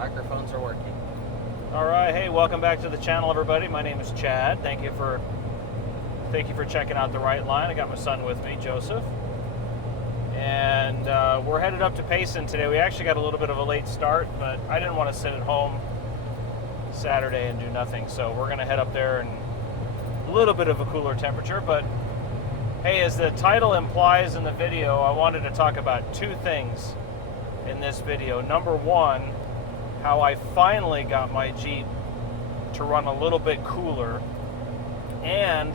Microphones are working. All right, hey, welcome back to the channel, everybody. My name is Chad. Thank you for checking out the Right Line. I got my son with me, Joseph, and we're headed up to Payson today. We actually got a little bit of a late start, but I didn't want to sit at home Saturday and do nothing, so we're going to head up there in a little bit of a cooler temperature. But hey, as the title implies in the video, I wanted to talk about two things in this video. Number one, how I finally got my Jeep to run a little bit cooler. And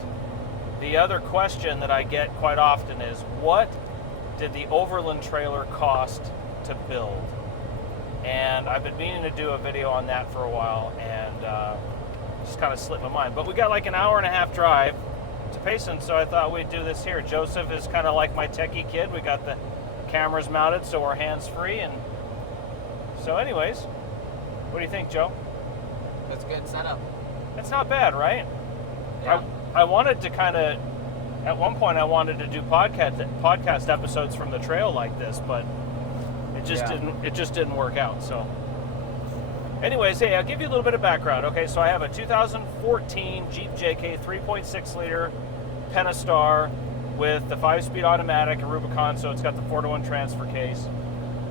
the other question that I get quite often is, what did the Overland trailer cost to build? And I've been meaning to do a video on that for a while, and just kind of slipped my mind. But we got like an hour and a half drive to Payson, so I thought we'd do this here. Joseph is kind of like my techie kid. We got the cameras mounted, so we're hands-free. And so anyways, what do you think, Joe? That's a good setup. It's not bad, right? Yeah. I wanted to kind of, at one point I wanted to do podcast episodes from the trail like this, but it just didn't work out. So anyways, hey, I'll give you a little bit of background. Okay, so I have a 2014 Jeep JK 3.6 liter Pentastar with the 5-speed automatic and Rubicon, so it's got the 4-to-1 transfer case.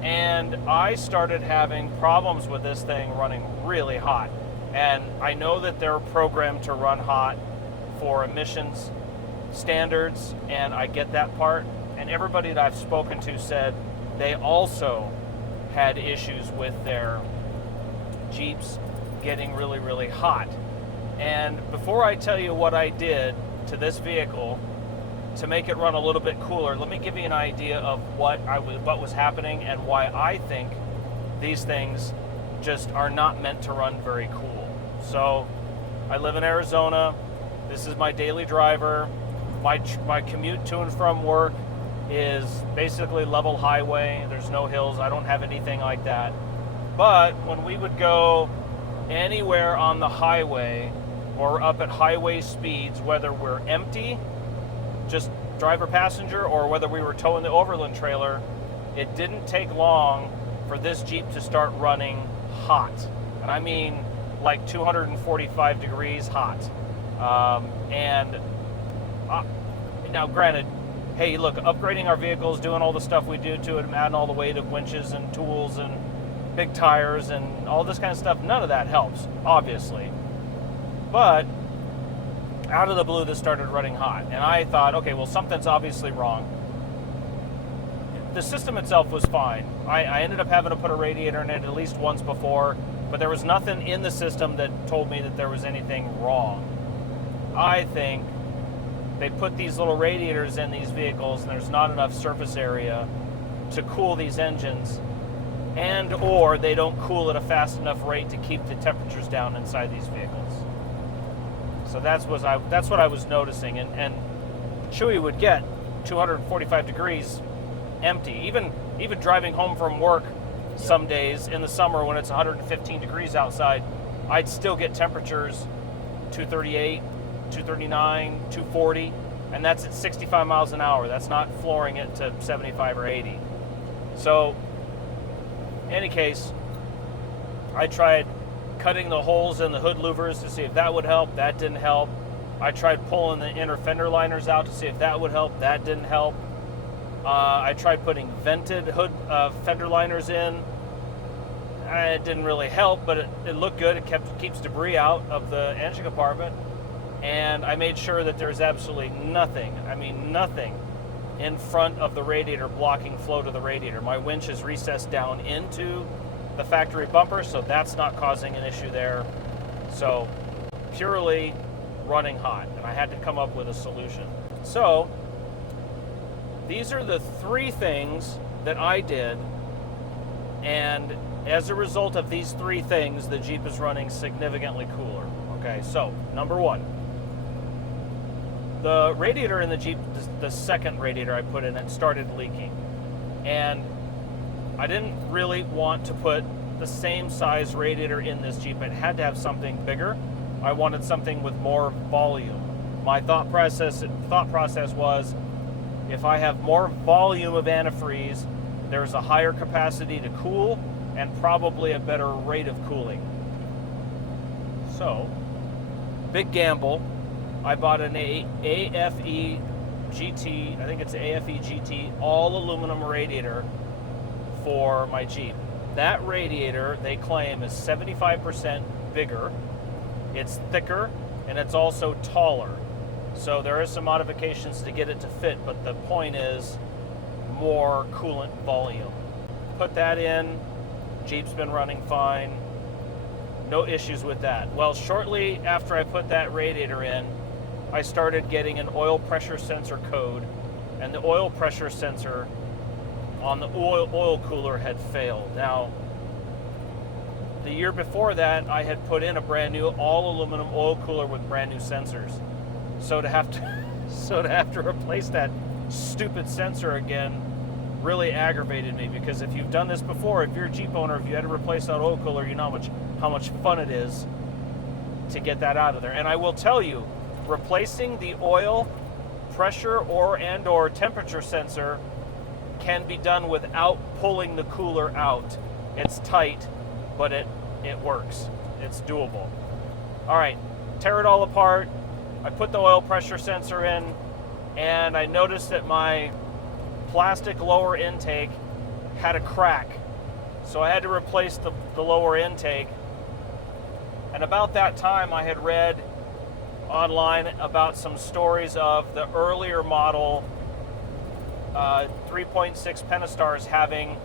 And I started having problems with this thing running really hot. And I know that they're programmed to run hot for emissions standards, and I get that part. And everybody that I've spoken to said they also had issues with their Jeeps getting really, really hot. And before I tell you what I did to this vehicle to make it run a little bit cooler, let me give you an idea of what was happening and why I think these things just are not meant to run very cool. So I live in Arizona. This is my daily driver. My commute to and from work is basically level highway. There's no hills. I don't have anything like that. But when we would go anywhere on the highway or up at highway speeds, whether we're empty, just driver passenger, or whether we were towing the Overland trailer, it didn't take long for this Jeep to start running hot. And I mean like 245 degrees hot. Now granted, hey, look, upgrading our vehicles, doing all the stuff we do to it, adding all the weight of winches and tools and big tires and all this kind of stuff, none of that helps, obviously. But out of the blue, this started running hot, and I thought, okay, well, something's obviously wrong. The system itself was fine. I ended up having to put a radiator in it at least once before, but there was nothing in the system that told me that there was anything wrong. I think they put these little radiators in these vehicles, and there's not enough surface area to cool these engines, and or they don't cool at a fast enough rate to keep the temperatures down inside these vehicles. So that's what I was noticing, and Chewy would get 245 degrees empty. Even driving home from work some days in the summer when it's 115 degrees outside, I'd still get temperatures 238, 239, 240, and that's at 65 miles an hour. That's not flooring it to 75 or 80. So in any case, I tried cutting the holes in the hood louvers to see if that would help. That didn't help. I tried pulling the inner fender liners out to see if that would help. That didn't help. I tried putting vented hood fender liners in. It didn't really help, but it looked good. It keeps debris out of the engine compartment. And I made sure that there's absolutely nothing in front of the radiator blocking flow to the radiator. My winch is recessed down into the factory bumper, so that's not causing an issue there. So purely running hot, and I had to come up with a solution. So these are the three things that I did, and as a result of these three things, the Jeep is running significantly cooler. Okay, so number one, the radiator in the Jeep, the second radiator I put in it, started leaking, and I didn't really want to put the same size radiator in this Jeep. It had to have something bigger. I wanted something with more volume. My thought process was, if I have more volume of antifreeze, there's a higher capacity to cool, and probably a better rate of cooling. So, big gamble. I bought an AFE GT, I think it's an AFE GT, all aluminum radiator for my Jeep. That radiator, they claim, is 75% bigger, it's thicker, and it's also taller. So there is some modifications to get it to fit, but the point is more coolant volume. Put that in, Jeep's been running fine, no issues with that. Well, shortly after I put that radiator in, I started getting an oil pressure sensor code, and the oil pressure sensor on the oil cooler had failed. Now, the year before that, I had put in a brand new all aluminum oil cooler with brand new sensors. So to have to replace that stupid sensor again really aggravated me, because if you've done this before, if you're a Jeep owner, if you had to replace that oil cooler, you know how much fun it is to get that out of there. And I will tell you, replacing the oil pressure or temperature sensor can be done without pulling the cooler out. It's tight, but it works. It's doable. All right, tear it all apart. I put the oil pressure sensor in, and I noticed that my plastic lower intake had a crack. So I had to replace the lower intake. And about that time, I had read online about some stories of the earlier model 3.6 Pentastars having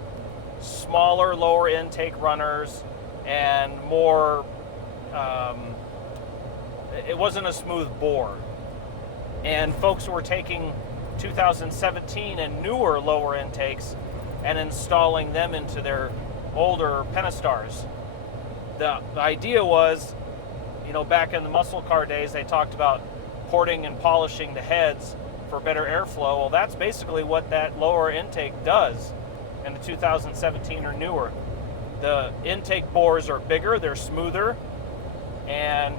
smaller lower intake runners and more, it wasn't a smooth bore. And folks were taking 2017 and newer lower intakes and installing them into their older Pentastars. The idea was, back in the muscle car days, they talked about porting and polishing the heads for better airflow. Well, that's basically what that lower intake does in the 2017 or newer. The intake bores are bigger, they're smoother, and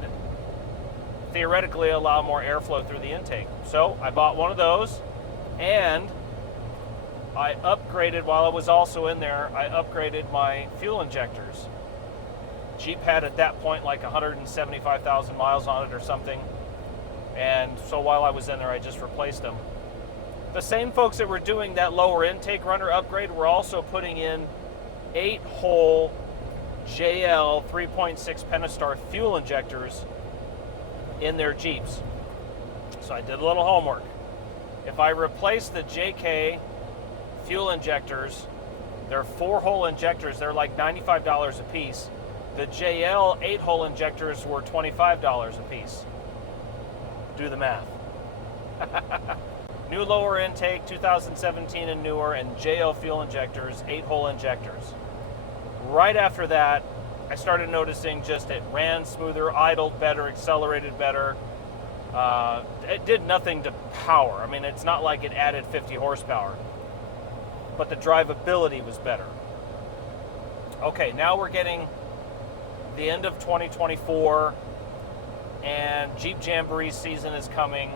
theoretically allow more airflow through the intake. So I bought one of those, and I upgraded, while I was also in there, I upgraded my fuel injectors. Jeep had at that point like 175,000 miles on it or something, and so while I was in there, I just replaced them. The same folks that were doing that lower intake runner upgrade were also putting in 8-hole JL 3.6 Pentastar fuel injectors in their Jeeps. So I did a little homework. If I replace the JK fuel injectors, they're 4-hole injectors, they're like $95 a piece. The JL 8-hole injectors were $25 a piece. Do the math. New lower intake, 2017 and newer, and JL fuel injectors, 8-hole injectors. Right after that, I started noticing just it ran smoother, idled better, accelerated better. It did nothing to power. I mean, it's not like it added 50 horsepower, but the drivability was better. Okay, now we're getting the end of 2024, and Jeep Jamboree season is coming,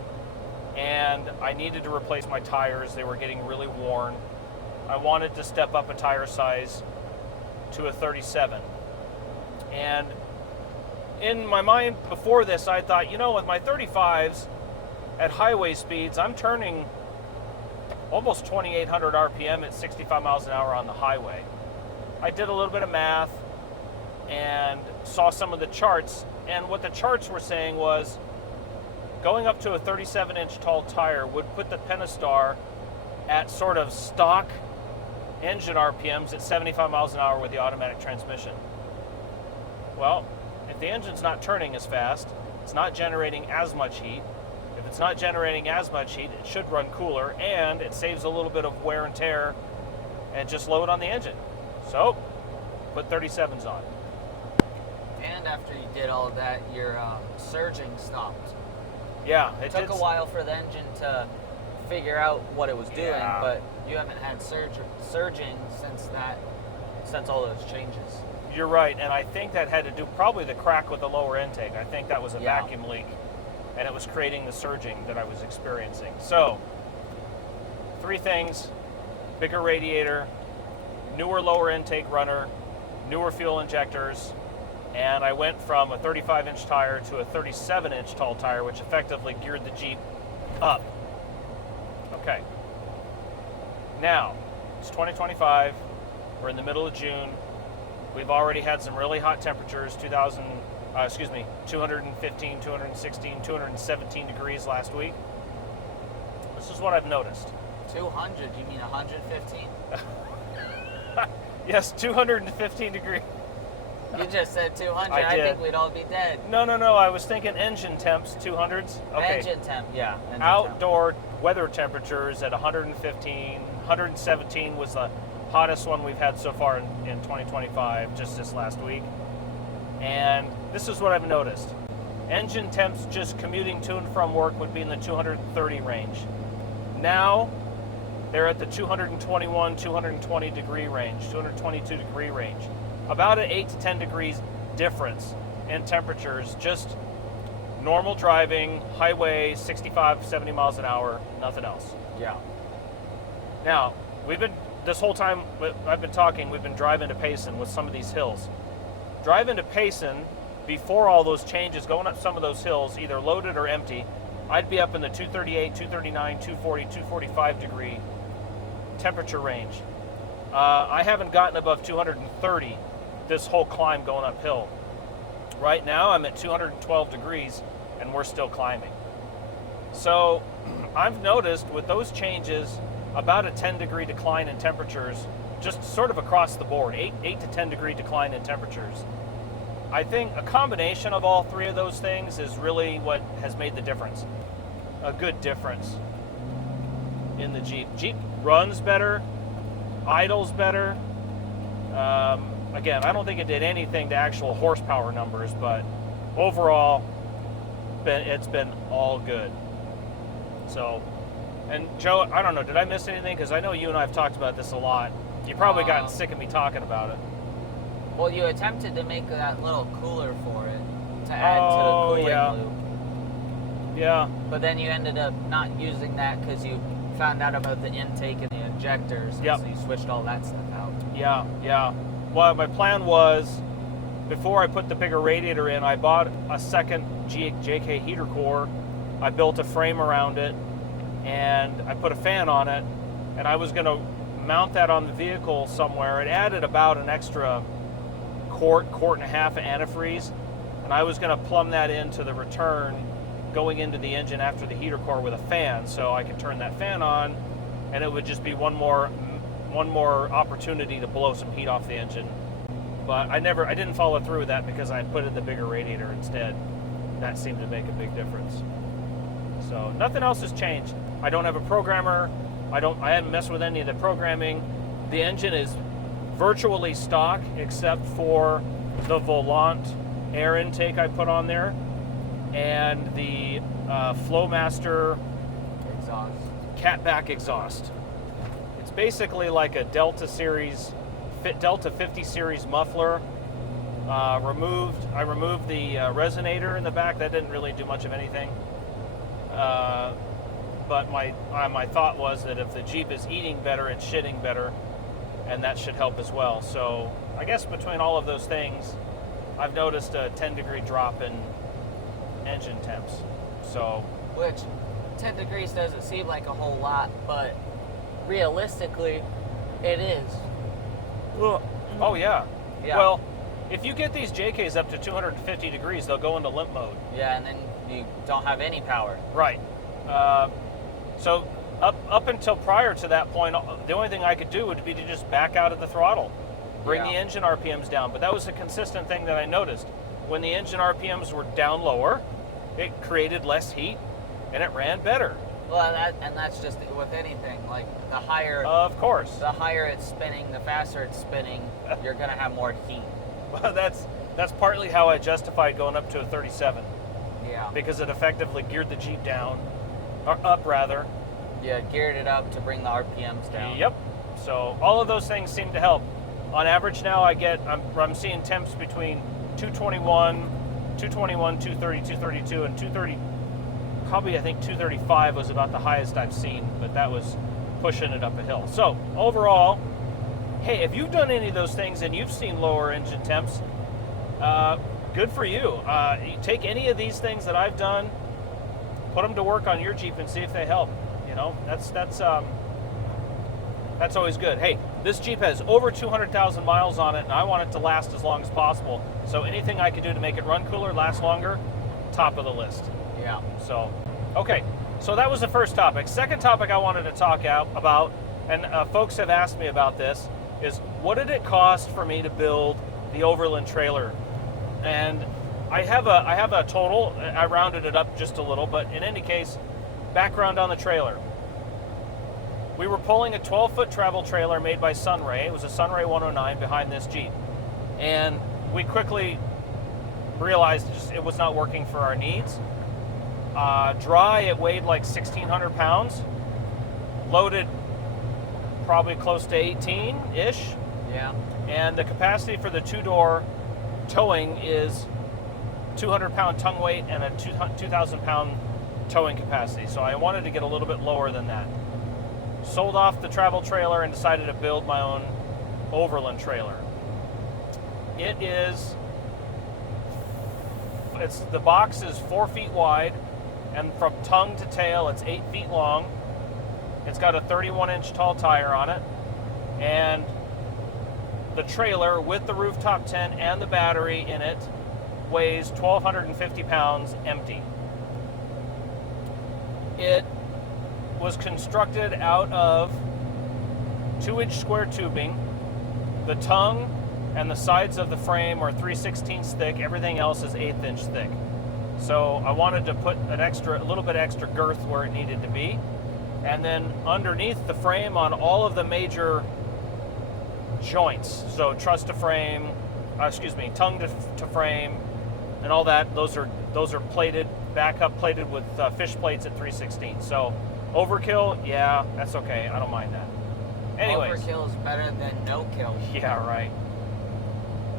and I needed to replace my tires. They were getting really worn. I wanted to step up a tire size to a 37. And in my mind before this, I thought, with my 35s at highway speeds, I'm turning almost 2,800 RPM at 65 miles an hour on the highway. I did a little bit of math and saw some of the charts, and what the charts were saying was going up to a 37-inch tall tire would put the Pentastar at sort of stock engine RPMs at 75 miles an hour with the automatic transmission. Well, if the engine's not turning as fast, it's not generating as much heat. If it's not generating as much heat, it should run cooler, and it saves a little bit of wear and tear and just load on the engine. So, put 37s on. And after you did all of that, your surging stopped. Yeah, It took a while for the engine to figure out what it was doing, but you haven't had surging since all those changes. You're right, and I think that had to do probably the crack with the lower intake. I think that was a vacuum leak, and it was creating the surging that I was experiencing. So, 3 things: bigger radiator, newer lower intake runner, newer fuel injectors, and I went from a 35-inch tire to a 37-inch tall tire, which effectively geared the Jeep up. Okay. Now, it's 2025. We're in the middle of June. We've already had some really hot temperatures, 215, 216, 217 degrees last week. This is what I've noticed. 200, you mean 115? Yes, 215 degrees. You just said 200. I did. think we'd all be dead. No. I was thinking engine temps, 200s. Okay. Engine temp, yeah. Engine Outdoor weather temperatures at 115, 117 was the hottest one we've had so far in 2025, just this last week. And this is what I've noticed. Engine temps just commuting to and from work would be in the 230 range. Now, they're at the 221, 220 degree range, 222 degree range. About an 8 to 10 degrees difference in temperatures, just normal driving, highway, 65, 70 miles an hour, nothing else. Yeah. Now, this whole time I've been talking, we've been driving to Payson with some of these hills. Driving to Payson, before all those changes, going up some of those hills, either loaded or empty, I'd be up in the 238, 239, 240, 245 degree temperature range. I haven't gotten above 230 this whole climb going uphill. Right now I'm at 212 degrees and we're still climbing. So I've noticed with those changes about a 10 degree decline in temperatures, just sort of across the board, 8 to 10 degree decline in temperatures. I think a combination of all three of those things is really what has made the difference. A good difference in the Jeep. Jeep runs better, idles better. Again, I don't think it did anything to actual horsepower numbers, but overall, it's been all good. So, and Joe, I don't know, did I miss anything? Because I know you and I have talked about this a lot. You've probably gotten sick of me talking about it. Well, you attempted to make that little cooler for it to add to the cooling loop. Yeah. But then you ended up not using that because you found out about the intake and the injectors. Yep. So you switched all that stuff out. Yeah. Well, my plan was, before I put the bigger radiator in, I bought a second JK heater core. I built a frame around it, and I put a fan on it, and I was going to mount that on the vehicle somewhere. It added about an extra quart and a half of antifreeze, and I was going to plumb that into the return going into the engine after the heater core with a fan, so I could turn that fan on, and it would just be one more opportunity to blow some heat off the engine. But I didn't follow through with that because I put in the bigger radiator instead. That seemed to make a big difference. So nothing else has changed. I don't have a programmer. I haven't messed with any of the programming. The engine is virtually stock except for the Volant air intake I put on there and the Flowmaster Exhaust. catback exhaust. It's basically like a Delta 50 series muffler. I removed the resonator in the back. That didn't really do much of anything. But my thought was that if the Jeep is eating better, it's shitting better, and that should help as well. So I guess between all of those things, I've noticed a 10 degree drop in engine temps. So, which 10 degrees doesn't seem like a whole lot, but realistically, it is. Oh yeah. Yeah. Well, if you get these JKs up to 250 degrees, they'll go into limp mode. Yeah, and then you don't have any power. Right. So up until prior to that point, the only thing I could do would be to just back out of the throttle, bring the engine RPMs down. But that was a consistent thing that I noticed. When the engine RPMs were down lower, it created less heat, and it ran better. Well, that's just with anything. Like the higher, of course, the higher it's spinning, the faster it's spinning, you're gonna have more heat. Well, that's partly how I justified going up to a 37. Yeah. Because it effectively geared the Jeep down, or up rather. Yeah, geared it up to bring the RPMs down. Yep. So all of those things seem to help. On average now, I'm seeing temps between 221, 230, 232, and 230. Probably I think 235 was about the highest I've seen, but that was pushing it up a hill. So overall, hey, if you've done any of those things and you've seen lower engine temps, good for you. You take any of these things that I've done, put them to work on your Jeep and see if they help. You know, that's always good. Hey, this Jeep has over 200,000 miles on it, and I want it to last as long as possible. So anything I can do to make it run cooler, last longer, top of the list. Yeah. So, okay. So that was the first topic. Second topic I wanted to talk about, and folks have asked me about this, is what did it cost for me to build the Overland trailer? And I have a total. I rounded it up just a little, but in any case, background on the trailer. We were pulling a 12-foot travel trailer made by Sunray. It was a Sunray 109 behind this Jeep. And we quickly realized it was not working for our needs. Dry, it weighed like 1,600 pounds. Loaded, probably close to 18-ish. Yeah. And the capacity for the two-door towing is 200-pound tongue weight and a 2,000-pound towing capacity. So I wanted to get a little bit lower than that. Sold off the travel trailer and decided to build my own Overland trailer. The box is 4 feet wide, and from tongue to tail, it's 8 feet long. It's got a 31-inch tall tire on it, and the trailer with the rooftop tent and the battery in it weighs 1,250 pounds empty. It was constructed out of 2-inch square tubing. The tongue and the sides of the frame are 3/16 thick. Everything else is 1/8 inch thick. So I wanted to put a little bit extra girth where it needed to be. And then underneath the frame on all of the major joints, so truss to frame, tongue to frame, and all that, those are plated, backup plated with fish plates at 3/16. So overkill, yeah, that's okay. I don't mind that. Anyways. Overkill is better than no kill. Yeah, right.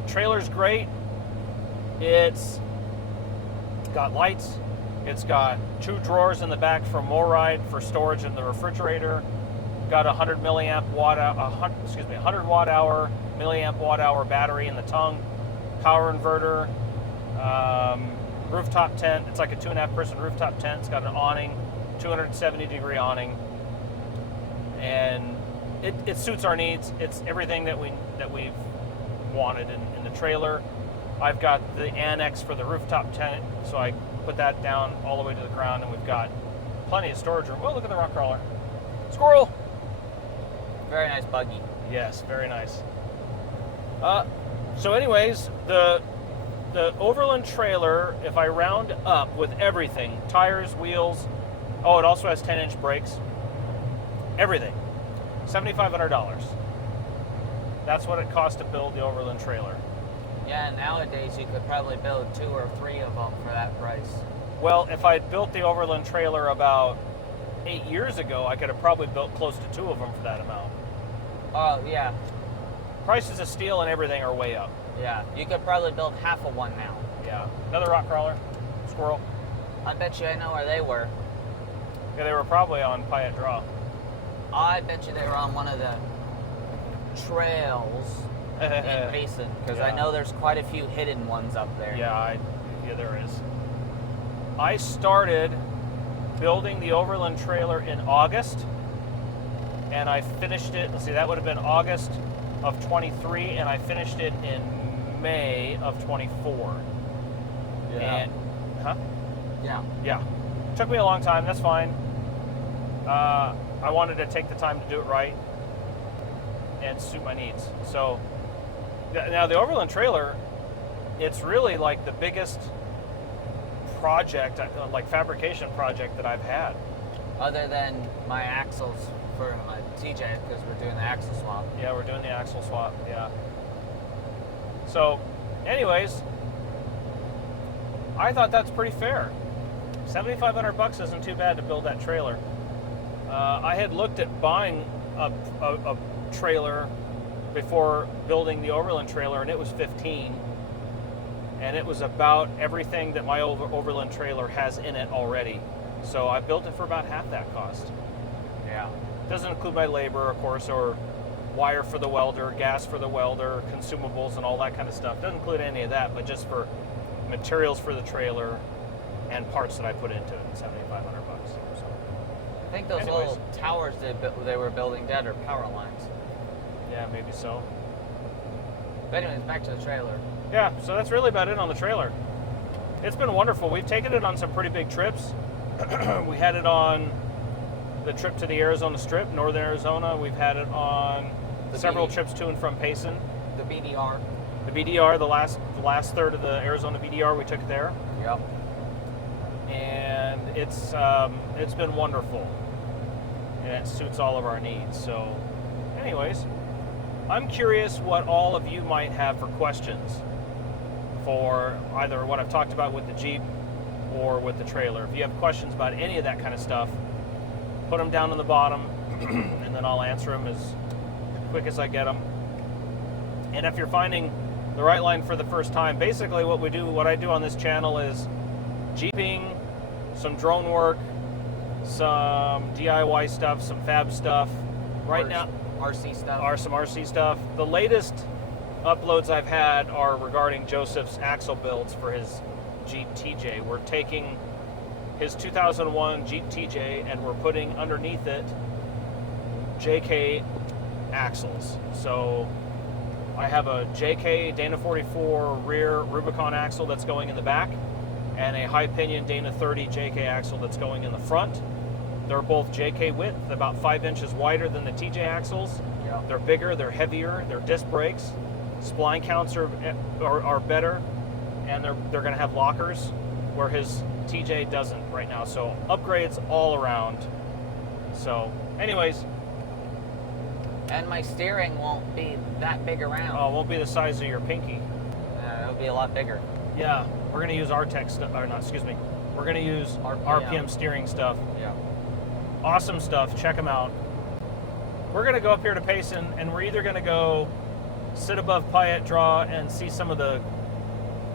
Trailer's great. It's got lights. It's got 2 drawers in the back for more ride for storage in the refrigerator. Got a 100 watt hour milliamp watt hour battery in the tongue. Power inverter. Rooftop tent. It's like a 2.5 person rooftop tent. It's got an awning. 270-degree awning, and it suits our needs. It's everything that we've wanted in the trailer. I've got the annex for the rooftop tent, so I put that down all the way to the ground, and we've got plenty of storage room. Oh, look at the rock crawler. Squirrel! Very nice buggy. Yes, very nice. So anyways, the Overland trailer, if I round up with everything, tires, wheels, it also has 10-inch brakes. Everything. $7,500. That's what it cost to build the Overland trailer. Yeah, nowadays you could probably build 2 or 3 of them for that price. Well, if I'd built the Overland trailer about 8 years ago, I could have probably built close to 2 of them for that amount. Oh, yeah. Prices of steel and everything are way up. Yeah, you could probably build half of one now. Yeah. Another rock crawler. Squirrel. I bet you I know where they were. Yeah, they were probably on Pyatt Draw. I bet you they were on one of the trails in Mason, because I know there's quite a few hidden ones up there. Yeah, there is. I started building the Overland trailer in August, and I finished it, let's see, that would have been August of 23, and I finished it in May of 24. Yeah. And, Yeah. Yeah. Took me a long time, that's fine. I wanted to take the time to do it right and suit my needs. So, now the Overland trailer, it's really like the biggest project, like fabrication project that I've had. Other than my axles for my TJ, because we're doing the axle swap. Yeah, we're doing the axle swap, yeah. So, anyways, I thought that's pretty fair. $7,500 isn't too bad to build that trailer. I had looked at buying a trailer before building the Overland trailer, and it was $15,000, and it was about everything that my Overland trailer has in it already. So I built it for about half that cost. Yeah. Doesn't include my labor, of course, or wire for the welder, gas for the welder, consumables, and all that kind of stuff. Doesn't include any of that, but just for materials for the trailer and parts that I put into it, $7,500. So, I think those little towers they were building dead are power lines. Yeah, maybe so. But anyways, back to the trailer. Yeah, so that's really about it on the trailer. It's been wonderful. We've taken it on some pretty big trips. We had it on the trip to the Arizona Strip, northern Arizona. We've had it on several trips to and from Payson. The BDR. The BDR, the last third of the Arizona BDR, we took it there. Yep. And it's been wonderful, and it suits all of our needs. So, anyways, I'm curious what all of you might have for questions for either what I've talked about with the Jeep or with the trailer. If you have questions about any of that kind of stuff, put them down on the bottom, and then I'll answer them as quick as I get them. And if you're finding the right line for the first time, basically what I do on this channel is Jeeping, some drone work, some DIY stuff, some fab stuff. Right now, RC stuff. Some RC stuff. The latest uploads I've had are regarding Joseph's axle builds for his Jeep TJ. We're taking his 2001 Jeep TJ and we're putting underneath it JK axles. So I have a JK Dana 44 rear Rubicon axle that's going in the back, and a high pinion Dana 30 JK axle that's going in the front. They're both JK width, about 5 inches wider than the TJ axles. Yep. They're bigger, they're heavier, they're disc brakes. Spline counts are better, and they're going to have lockers, where his TJ doesn't right now. So upgrades all around. So, anyways. And my steering won't be that big around. Oh, it won't be the size of your pinky. It'll be a lot bigger. Yeah, we're going to use RTEC stuff, or not, excuse me. We're going to use RPM steering stuff. Yeah. Awesome stuff. Check them out. We're going to go up here to Payson, and we're either going to go sit above Pyatt Draw and see some of the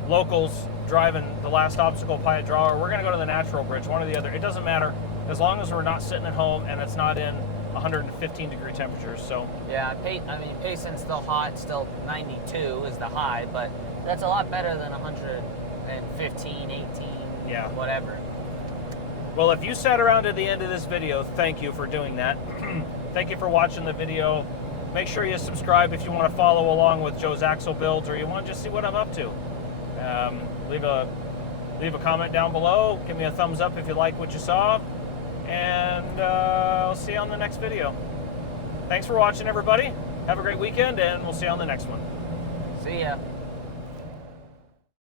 locals driving the last obstacle Pyatt Draw, or we're going to go to the Natural Bridge, one or the other. It doesn't matter, as long as we're not sitting at home and it's not in 115 degree temperatures. So yeah, Payson's still hot, still 92 is the high, but that's a lot better than 115, 18, yeah, whatever. Well, if you sat around at the end of this video, thank you for doing that. Thank you for watching the video. Make sure you subscribe if you want to follow along with Joe's axle builds, or you want to just see what I'm up to. Leave a comment down below. Give me a thumbs up if you like what you saw. And I'll see you on the next video. Thanks for watching, everybody. Have a great weekend, and we'll see you on the next one. See ya.